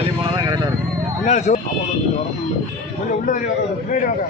தள்ளி போனால் தான் கரெக்டாக இருக்கும். முன்னாடி கொஞ்சம் உள்ள தள்ளி வர பின்னாடி வாங்க.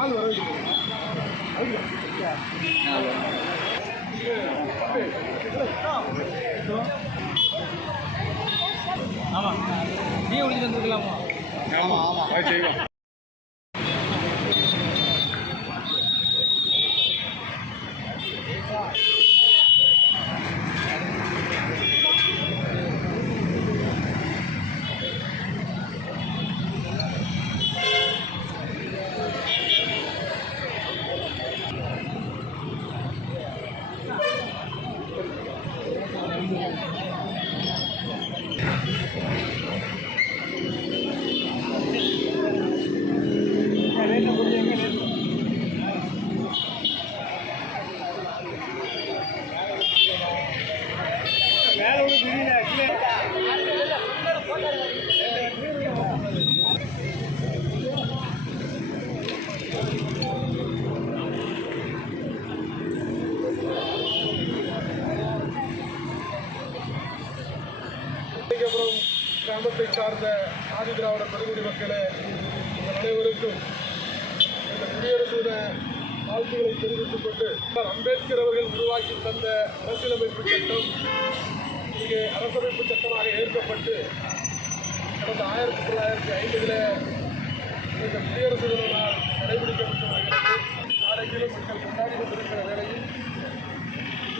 ஆள் வர ஆமாம் நீ ஒழிச்சு வந்துருக்கலாமா? ஆமாம் ஆமாம் செய்வோம். கிராமத்தை சார்ந்த ஆதி திராவிட பழங்குடி மக்களே, உங்கள் அனைவருக்கும் இந்த குடியரசு தின வாழ்த்துக்களை தெரிவித்துக் கொண்டு, அம்பேத்கர் அவர்கள் உருவாக்கி தந்த அரசியலமைப்பு சட்டம் இங்கே அரசமைப்பு சட்டமாக ஏற்கப்பட்டு கடந்த 1905 இந்த குடியரசு தின நாள் கடைபிடிக்கப்பட்டு வருகிறது. நாளைக்கிலும் மக்கள் கொண்டாடி கொண்டிருக்கிற வேளையில்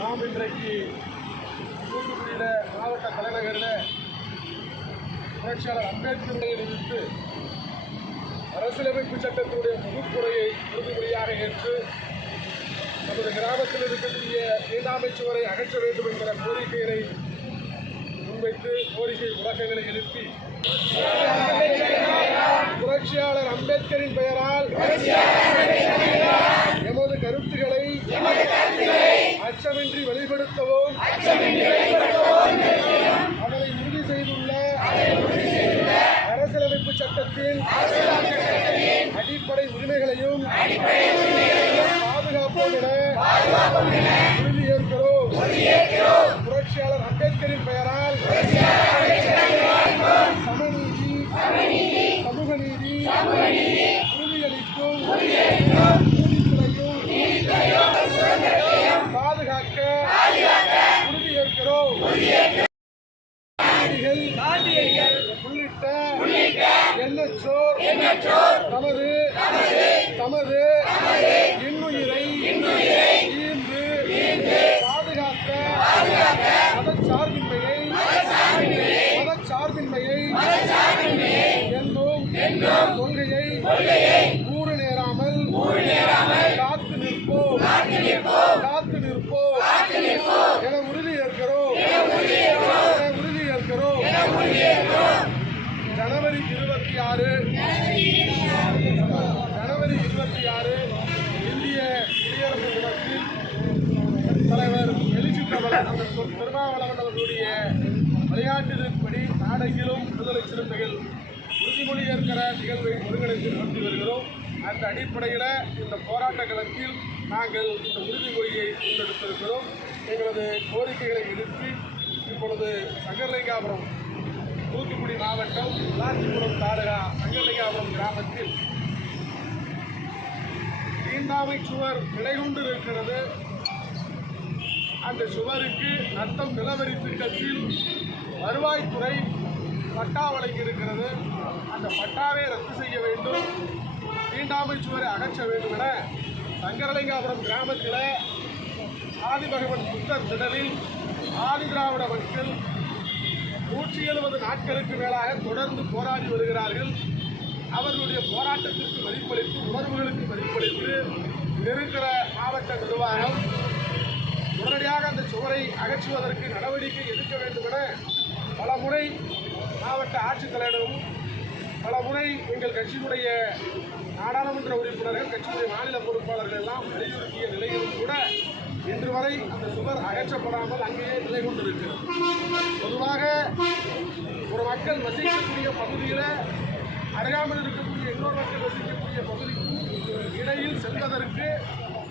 நாம் இன்றைக்கு தூத்துக்குடியில் மாவட்ட தலைநகரில் புரட்சியாளர் அம்பேத்கரை எதிர்த்து அரசியலமைப்பு சட்டத்தினுடைய முகப்புரையை உறுதிமொழியாக ஏற்று நமது கிராமத்தில் இருக்கக்கூடிய தீண்டாமை சுவரை அகற்ற வேண்டும் என்கிற கோரிக்கைகளை முன்வைத்து கோரிக்கை முழக்கங்களை எழுப்பி புரட்சியாளர் அம்பேத்கரின் பெயரால் எமது கருத்துக்களை அச்சமின்றி வெளிப்படுத்தவும் அதனை உறுதி செய்துள்ள அரசியலமைப்பு சட்டத்தின் அடிப்படை உரிமைகளையும் பாதுகாப்போம் என உறுதியேற்கிறோம். புரட்சியாளர் அம்பேத்கரின் பெயரால் சமநீதி, சமூக நீதி உறுதியளிக்கும் நீதித்துறையும் பாதுகாக்க உறுதியேற்கிறோம். உள்ளிட்ட எண்ணற்றோர் தமது இன்னுயிரை ஈந்து பாதுகாக்க மதச்சார்பின்மையை என்னும் கொள்கையை கூறு நேராமல் காத்து நிற்போம் என உறுதியேற்கிறோம். ஜனவரி 26 இந்திய குடியரசு தினத்தில் தலைவர் எழுச்சி தமிழர் திருமாவளவன் அவர்களுடைய வழிகாட்டுதலின்படி நாடெங்கிலும் விடுதலை சிறுத்தைகள் உறுதிமொழி ஏற்கிற நிகழ்வை ஒருங்கிணைத்து நடத்தி வருகிறோம். அந்த அடிப்படையில் இந்த போராட்ட களத்தில் நாங்கள் இந்த உறுதிமொழியை முன்னெடுத்திருக்கிறோம். எங்களது கோரிக்கைகளை எழுப்பி இப்பொழுது சங்கரலிங்காபுரம் தூத்துக்குடி மாவட்டம் விளாத்திபுரம் தாலுகா சங்கரலிங்காபுரம் கிராமத்தில் தீண்டாமை சுவர் நிலைகொண்டு இருக்கிறது. அந்த சுவருக்கு நத்தம் நிலவரி திட்டத்தில் வருவாய்த்துறை பட்டா வழங்கி இருக்கிறது. அந்த பட்டாவை ரத்து செய்ய வேண்டும், தீண்டாமை சுவரை அகற்ற வேண்டும் என சங்கரலிங்காபுரம் கிராமத்தில் ஆதிபகவன் புத்தர் திடலில் ஆதி திராவிட மக்கள் 170 நாட்களுக்கு மேலாக தொடர்ந்து போராடி வருகிறார்கள். அவர்களுடைய போராட்டத்திற்கு மதிப்பளித்து, உணர்வுகளுக்கு மதிப்பளித்து இருக்கிற மாவட்ட நிர்வாகம் உடனடியாக அந்த சுவரை அகற்றுவதற்கு நடவடிக்கை எடுக்க வேண்டும் என பல முறை மாவட்ட ஆட்சித்தலைவரும் பல முறை எங்கள் கட்சியினுடைய நாடாளுமன்ற உறுப்பினர்கள், கட்சியினுடைய மாநில பொறுப்பாளர்கள் எல்லாம் வலியுறுத்திய நிலையிலும் கூட இன்று வரை அந்த சுவர் அகற்றப்படாமல் அங்கேயே நிலை கொண்டிருக்கிறது. பொதுவாக ஒரு மக்கள் வசிக்கக்கூடிய பகுதியில் அருகாமல் இருக்கக்கூடிய இன்னொரு மக்கள் வசிக்கக்கூடிய பகுதிக்கும் இடையில் செல்வதற்கு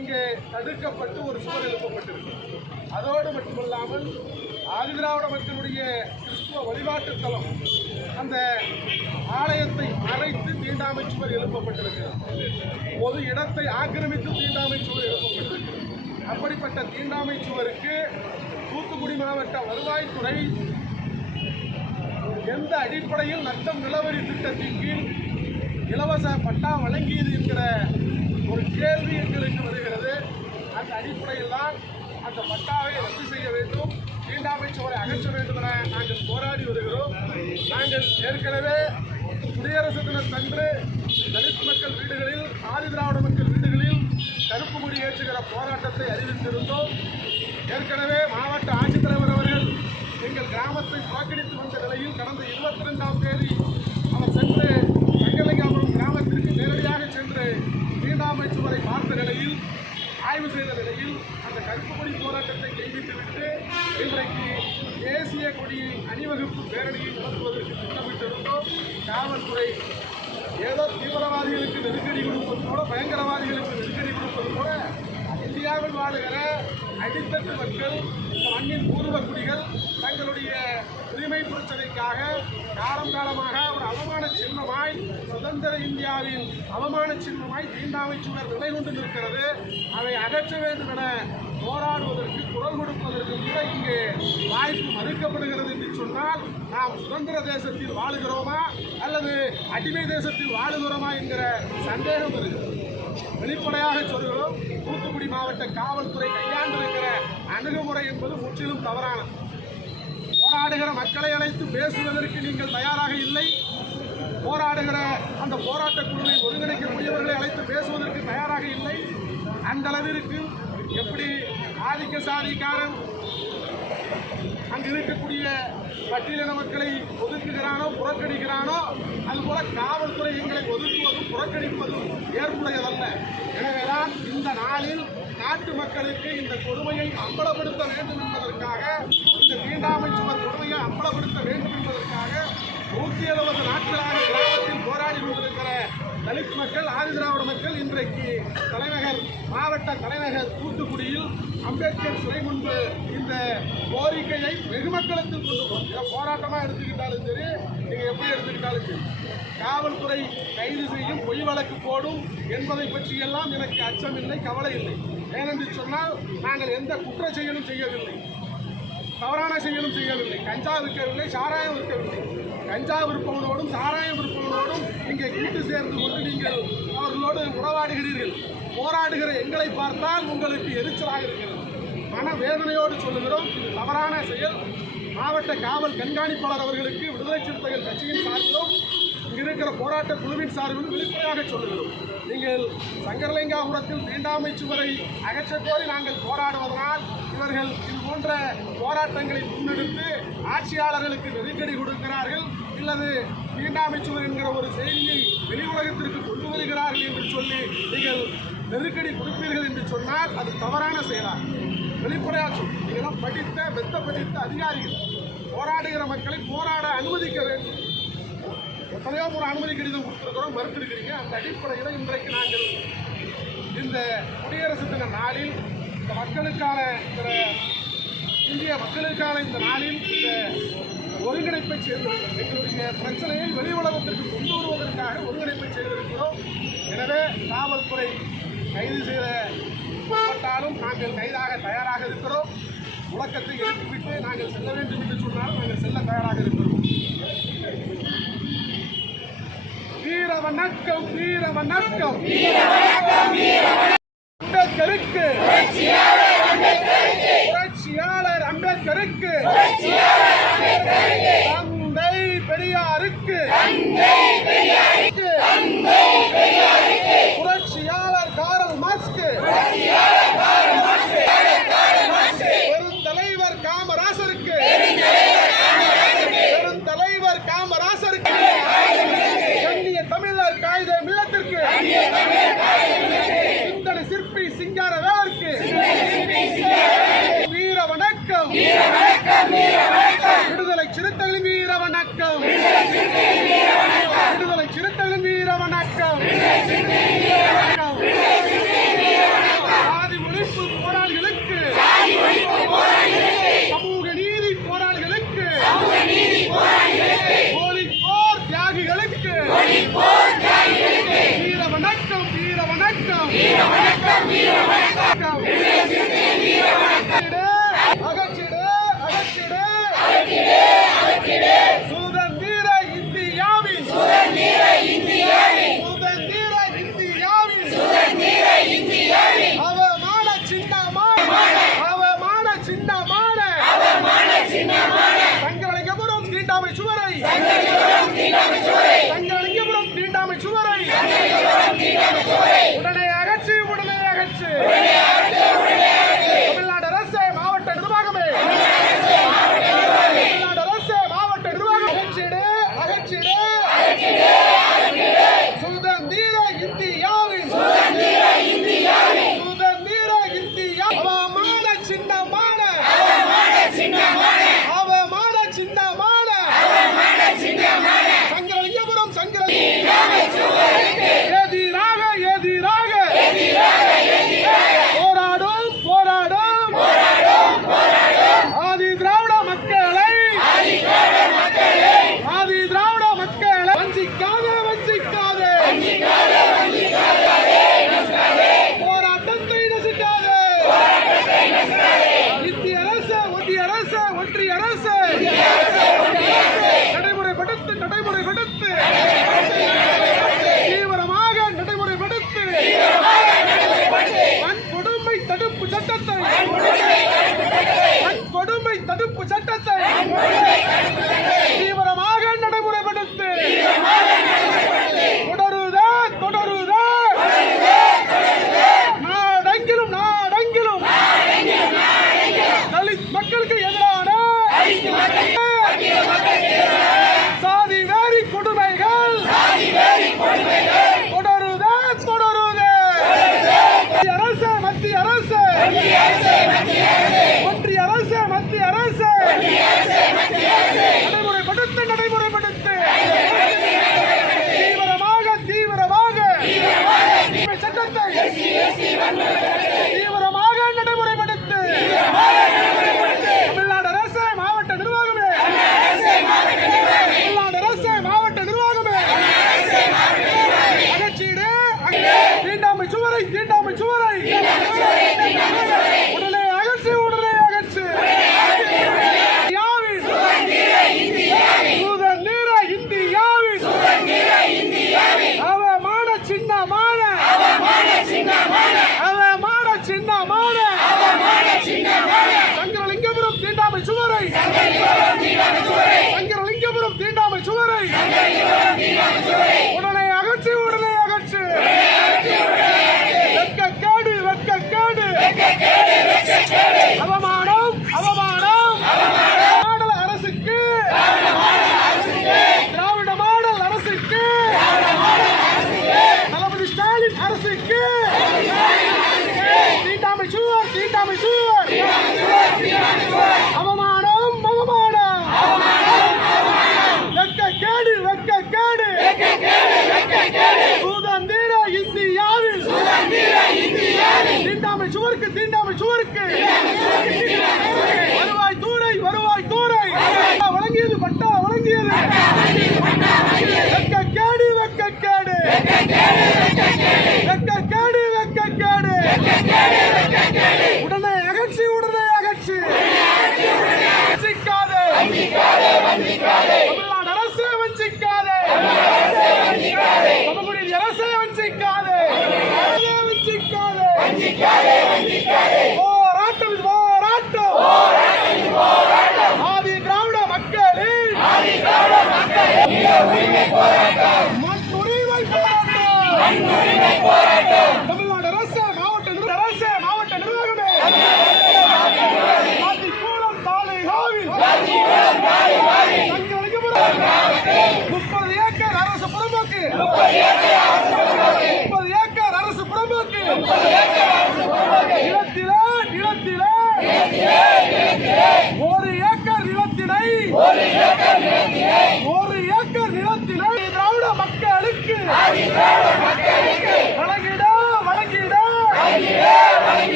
இங்கே தடுக்கப்பட்டு ஒரு சுவர் எழுப்பப்பட்டிருக்கு. அதோடு மட்டுமல்லாமல் ஆதிதிராவிட மக்களுடைய கிறிஸ்துவ வழிபாட்டு தலம் அந்த ஆலயத்தை மறைத்து தீண்டாமை சுவர் எழுப்பப்பட்டிருக்கிறது. பொது இடத்தை ஆக்கிரமித்து தீண்டாமை சுவர் எழுப்பப்பட்டிருக்கிறது. அப்படிப்பட்ட தீண்டாமை சுவருக்கு தூத்துக்குடி மாவட்ட வருவாய்த்துறை எந்த அடிப்படையில் நத்தம் நிலவரி திட்டத்தின் கீழ் இலவச பட்டா வழங்கியது என்கிற ஒரு கேள்வி எங்களுக்கு வருகிறது. அந்த அடிப்படையில் தான் அந்த பட்டாவை ரத்து செய்ய வேண்டும், தீண்டாமை சுவரை அகற்ற வேண்டும் என நாங்கள் போராடி வருகிறோம். நாங்கள் ஏற்கனவே குடியரசு தினத்தன்று தலித் மக்கள் வீடுகளில், ஆதிதிராவிட மக்கள் வீடுகளில் கருப்பு கொடி ஏற்றுகிற போராட்டத்தை அறிவித்திருந்தோம். ஏற்கனவே மாவட்ட ஆட்சித்தலைவர் அவர்கள் எங்கள் கிராமத்தை புறக்கணித்து வந்த நிலையில் கடந்த 22ஆம் தேதி அவர் சென்று சங்கலிங்காபுரம் கிராமத்திற்கு நேரடியாக சென்று தீண்டாமை சுவரை பார்த்த நிலையில், ஆய்வு செய்த நிலையில் அந்த கருப்பு கொடி போராட்டத்தை கைவிட்டுவிட்டு இன்றைக்கு தேசிய கொடியை அணிவகுப்பு பேரணியை நடத்துவதற்கு திட்டமிட்டிருந்தோம். காவல்துறை ஏதோ தீவிரவாதிகளுக்கு நெருக்கடி கொடுப்பது போல, பயங்கரவாதிகளுக்கு நெருக்கடி கொடுப்பது போல இந்தியாவில் வாழுகிற அடித்தட்டு மக்கள், இந்த மண்ணின் பூர்வ குடிகள் தங்களுடைய உரிமை பிரச்சனைக்காக காலமாக ஒரு அவமான சின்னமாய், சுதந்திர இந்தியாவின் அவமான சின்னமாய் தீண்டாமை சுவர் நிலை கொண்டு நிற்கிறது. அதை அகற்ற வேண்டும் என போராடுவதற்கு, குரல் கொடுப்பதற்கு கூட இங்கே வாய்ப்பு மறுக்கப்படுகிறது என்று சொன்னால் நாம் சுதந்திர தேசத்தில் வாழுகிறோமா அல்லது அடிமை தேசத்தில் வாழுகிறோமா என்கிற சந்தேகம் வருகிறது. வெளிப்படையாக சொல்கிறோம், தூத்துக்குடி மாவட்ட காவல்துறை கையாண்டிருக்கிற அணுகுமுறை என்பது முற்றிலும் தவறானது. போராடுகிற மக்களை அழைத்து பேசுவதற்கு நீங்கள் தயாராக இல்லை. போராடுகிற அந்த போராட்ட குழுவை ஒருங்கிணைக்கக்கூடியவர்களை அழைத்து பேசுவதற்கு தயாராக இல்லை. அந்த அளவிற்கு எப்படி ஆதிக்க சாதிக்காரன் அங்கு இருக்கக்கூடிய பட்டியலின மக்களை ஒதுக்குகிறானோ, புறக்கணிக்கிறானோ, அதுபோல காவல்துறை எங்களை ஒதுக்குவதும் புறக்கணிப்பதும் ஏற்புடையதல்ல. எனவேதான் இந்த நாளில் நாட்டு மக்களுக்கு இந்த கொடுமையை அம்பலப்படுத்த வேண்டும் என்பதற்காக, இந்த தீண்டாமை சுவர் கொடுமையை அம்பலப்படுத்த வேண்டும் என்பதற்காக 170 நாட்களாக கிராமத்தில் போராடி கொண்டிருக்கிற தலித் மக்கள், ஆதிதிராவிட மக்கள் இன்றைக்கு தலைநகர், மாவட்ட தலைநகர் தூத்துக்குடியில் அம்பேத்கர் சிலை முன்பு இந்த கோரிக்கையை வெகுமக்களத்தில் கொண்டு போகும். இதை போராட்டமாக எடுத்துக்கிட்டாலும் சரி, நீங்கள் எப்படி எடுத்துக்கிட்டாலும் சரி, காவல்துறை கைது செய்யும், பொய் வழக்கு போடும் என்பதை பற்றியெல்லாம் எனக்கு அச்சமில்லை, கவலை இல்லை. ஏனென்று சொன்னால் நாங்கள் எந்த குற்ற செயலும் செய்யவில்லை, தவறான செயலும் செய்யவில்லை. கஞ்சா விற்கவில்லை, சாராயம் விற்கவில்லை. கஞ்சா விற்பவனோடும் சாராயம் விற்பவனோடும் இங்கே கூட்டு சேர்ந்து கொண்டு நீங்கள் அவர்களோடு உறவாடுகிறீர்கள். போராடுகிற எங்களை பார்த்தால் உங்களுக்கு எரிச்சலாக இருக்கிறது. மனவேதனையோடு சொல்லுகிறோம், இது தவறான செயல். மாவட்ட காவல் கண்காணிப்பாளர் அவர்களுக்கு விடுதலை சிறுத்தைகள் கட்சியின் சார்பிலும் இங்கு இருக்கிற போராட்ட குழுவின் சார்பிலும் வெளிப்படையாக சொல்லுகிறோம். நீங்கள் சங்கரலிங்காபுரத்தில் தீண்டாமை சுவரை அகற்றக் கோரி நாங்கள் போராடுவதனால் இவர்கள் இது போன்ற போராட்டங்களை முன்னெடுத்து ஆட்சியாளர்களுக்கு நெருக்கடி கொடுக்கிறார்கள், இல்லது தீண்டாமை சுவர் என்கிற ஒரு செய்தியை வெளி உலகத்திற்கு கொண்டு வருகிறார்கள் என்று சொல்லி நீங்கள் நெருக்கடி கொடுப்பீர்கள் என்று சொன்னால் அது தவறான செயலாகும். வெளிப்படையாக சொல்லி நீங்களும் படித்த மெத்த படித்த அதிகாரிகள் போராடுகிற மக்களை போராட அனுமதிக்க வேண்டும். எத்தனையோ ஒரு அனுமதி கடிதம் கொடுத்துருக்கிறோம், மறுத்திருக்கிறீங்க. அந்த அடிப்படையில் இன்றைக்கு நாங்கள் இந்த குடியரசு தின நாளில், இந்த மக்களுக்கான, இந்திய மக்களுக்கான இந்த நாளில் இந்த ஒருங்கிணைப்பை செய்திருக்கிறோம். எங்களுடைய பிரச்சனையை வெளி உலகத்திற்கு கொண்டு வருவதற்காக ஒருங்கிணைப்பை செய்திருக்கிறோம். எனவே காவல்துறை கைது செய்யப்பட்டாலும் நாங்கள் கைதாக தயாராக இருக்கிறோம். முழக்கத்தை எழுப்பிவிட்டு நாங்கள் செல்ல வேண்டும் என்று சொன்னாலும் நாங்கள் செல்ல தயாராக இருக்கிறோம். வீர வணக்கம், வீர வணக்கம், அம்பேத்கருக்கு, புரட்சியாளர் அம்பேத்கருக்கு, தந்தை பெரியாருக்கு, புரட்சியாளர் காரல் மார்க்ஸ்க்கு, பெருந்தலைவர் காமராசருக்கு, பெருந்தலைவர் காமராசருக்கு, கண்ணிய தமிழர் காயிதே மில்லத்திற்கு, சிந்தனை சிற்பி சிங்காரவேலருக்கு,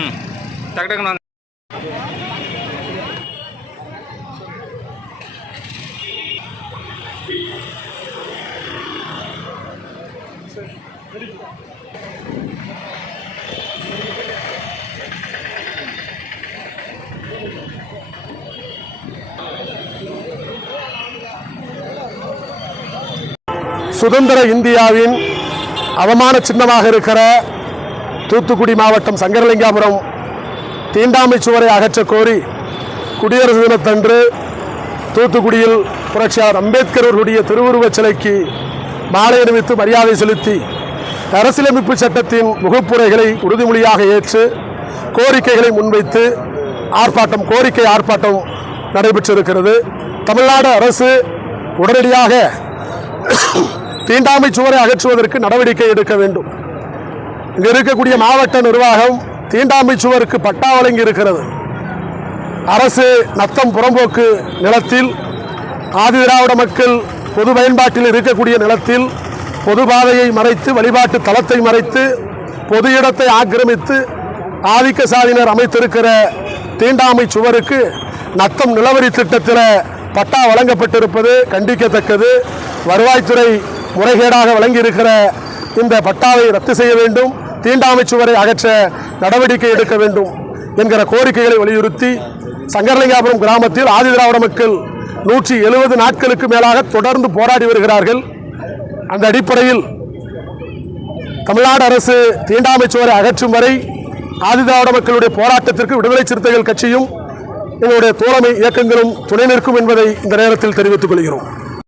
ம் டக்கு டக்குன்னு வாங்க. சுதந்திர இந்தியாவின் அவமான சின்னமாக இருக்கிற தூத்துக்குடி மாவட்டம் சங்கரலிங்காபுரம் தீண்டாமை சுவரை அகற்றக் கோரி குடியரசு தினத்தன்று தூத்துக்குடியில் புரட்சியாளர் அம்பேத்கர் அவர்களுடைய திருவுருவச் சிலைக்கு மாலை அணிவித்து மரியாதை செலுத்தி அரசியலமைப்பு சட்டத்தின் முகப்புரைகளை உறுதிமொழியாக ஏற்று கோரிக்கைகளை முன்வைத்து கோரிக்கை ஆர்ப்பாட்டம் நடைபெற்றிருக்கிறது. தமிழ்நாடு அரசு உடனடியாக தீண்டாமை சுவரை அகற்றுவதற்கு நடவடிக்கை எடுக்க வேண்டும். இங்கு இருக்கக்கூடிய மாவட்ட நிர்வாகம் தீண்டாமை சுவருக்கு பட்டா வழங்கி இருக்கிறது. அரசு நத்தம் புறம்போக்கு நிலத்தில் ஆதிதிராவிட மக்கள் பொது பயன்பாட்டில் இருக்கக்கூடிய நிலத்தில் பொது பாதையை மறைத்து வழிபாட்டு தலத்தை மறைத்து பொது இடத்தை ஆக்கிரமித்து ஆதிக்க சாதியினர் அமைத்திருக்கிற தீண்டாமை சுவருக்கு நத்தம் நிலவரி திட்டத்தில் பட்டா வழங்கப்பட்டிருப்பது கண்டிக்கத்தக்கது. வருவாய்த்துறை முறைகேடாக வழங்கியிருக்கிற இந்த பட்டாவை ரத்து செய்ய வேண்டும், தீண்டாமை சுவரை அகற்ற நடவடிக்கை எடுக்க வேண்டும் என்கிற கோரிக்கைகளை வலியுறுத்தி சங்கரலிங்காபுரம் கிராமத்தில் ஆதிதிராவிட மக்கள் 170 நாட்களுக்கு மேலாக தொடர்ந்து போராடி வருகிறார்கள். அந்த அடிப்படையில் தமிழ்நாடு அரசு தீண்டாமை சுவரை அகற்றும் வரை ஆதிதிராவிட மக்களுடைய போராட்டத்திற்கு விடுதலை சிறுத்தைகள் கட்சியும் எங்களுடைய தோழமை இயக்கங்களும் துணை நிற்கும் என்பதை இந்த நேரத்தில் தெரிவித்துக் கொள்கிறோம்.